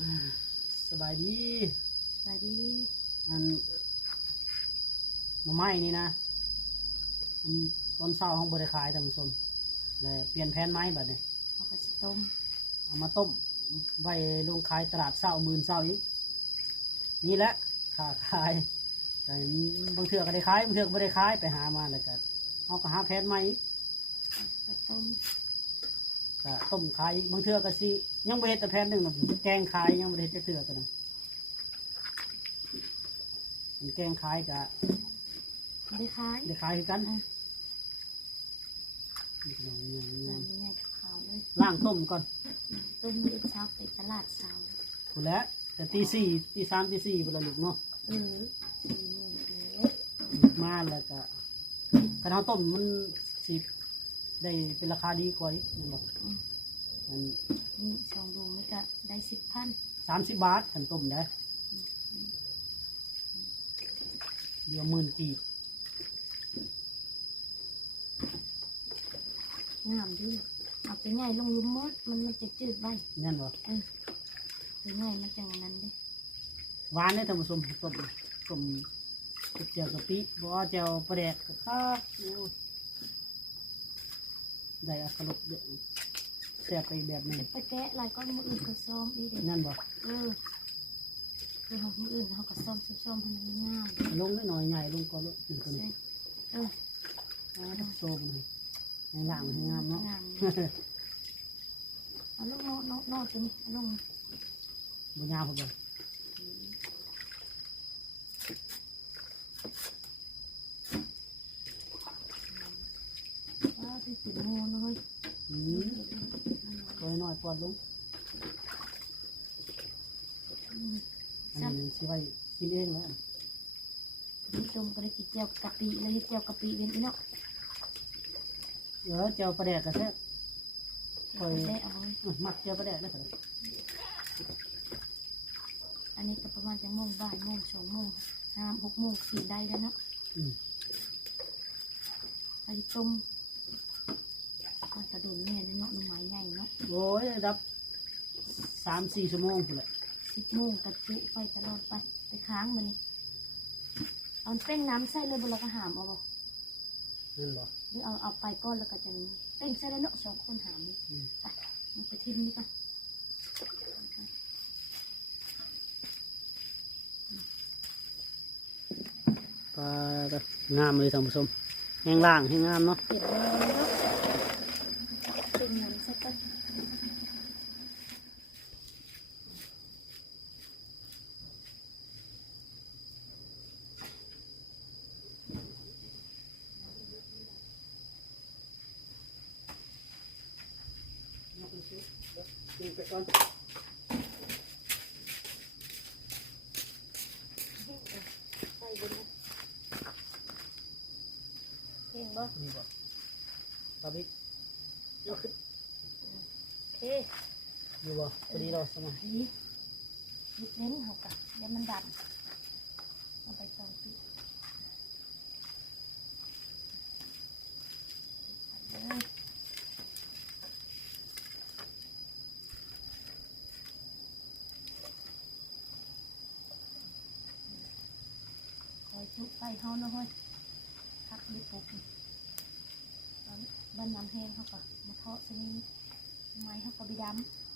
อ่าสบายดีสวัสดีอันหน่อไม้นี่นะมันต้นเศร้าของบริขายท่านผู้ชมเลยเปลี่ยนแผนไม้บัดนี้เขาก็สิต้มเอามาต้มไว้ลงขายตลาดเศร้าหมื่นเศร้าอีกนี่แหละค่าขายแต่บางเทือก็ได้ขายบางเทือก็ไม่ได้ขายไปหามาแล้วก็เอาก็หาแผนไม้อีกก็ต้ม ก็ต้มขายอีกบางเทือก็สิยังไม่เห็นแต่แผนหนึ่งนะแกงขายยังไม่ได้เห็นจะเทือกันนะมันแกงขายก็ไม่ได้ขายได้ขายคือกันอะนี่ขนมนี่ตนี่อนนี้ไงกับข้าวเลยล่างต้มก่อนต้มมื้อเช้าไปตลาดเช้าถูกแล้วแต่ตีสี่ตีสามตีสี่เวลาลูกเนาะเออสี่โมงเลยมาแล้วก็กระเทาต้มมันสิ ได้เป็นราคาดีกว่าอีกนี่บอกอืมมันนี่สองดวงนี่ก็ได้สิบพันสามสิบบาทขันต้มได้เดียวหมื่นกีบงามดีเอาไปง่ายลงหลุมมดมันมันจะจืดไว้นั่นบ่เออไปง่ายมันจังนั้นเด้หวานได้อท่านผู้ชมต้มต้มกับเจียวกะปิบ่เจียวปลาแดกก็ครับโอ้ย ได้อัตลกเยอะแซ่บไปอีกแบบหนึงไปแกะลายก้อนมืออื่นก็ซ้อมดีเด้นั่นบ่เออคือเขามืออื่นเขาก็ซ้อมซ้อมๆให้มันง่ายลงนิดหน่อยใหญ่ลงก็ลงอีกคนนี้เอออ่าทักโซมเลยในล่างมันให้งามเนาะ งามเอาลูกโนโนโนตัวนี้เอาลงบุญยาวพอบ่ ว้าว ที่ติดโมนะเฮ้ยอืมปล่อยน้อยปอดลงอืมอันนี้สิไว้กินเองแล้วนี่ต้มก็ได้กินเจียวกะปิเลยเจียวกะปิเป็นอีเนาะเออเจียวปลาแดกก็แซ่บเอาไปได้เอาไว้อื้อมักเจียวปลาแดกได้ครับอันนี้ก็ประมาณจะโมงบ่ายโมงสองโมงห้าหกโมงสี่ได้แล้วเนาะอืมอันนี้ต้ม มันกระโดดแม่เลยเนาะหน่อไม้ใหญ่เนาะโอ้ยรับสามสี่ชั่วโมงพุ่นแหละสิบโมงกระจุไฟตลอดไป ไปค้างมันนี่เอาเป้งน้ำใส่เลยบนเราก็หามเอาบ่นั่นบ่ หรือเอาเอาไปก้อนแล้วก็จะเป้งใส่แล้วเนาะสองคนหามนี่อืม ไปมันไปทิ้งนี่ก่อนปลาก็งามเลยท่านผู้ชมแห้งล่างแห้งงามเนาะเก็บไว้แล้วเนาะเป็นหมุนใส่ก่อน ใส่บนนะเห็นบ่นี่บ่ปลาบิ๊กยกขึ้นโอเคอยู่บ่พอดีเราสมัยนี่ยิบเน้นเขากะเดี๋ยวมันดันเอาไปตองปิดเลย คอยจุไปเขาเนาะเฮ้ยพักไม่ปุ๊บบ้านน้ำแห้งเขาก็มาเทาะสนิมไม้เขาก็ไปดำ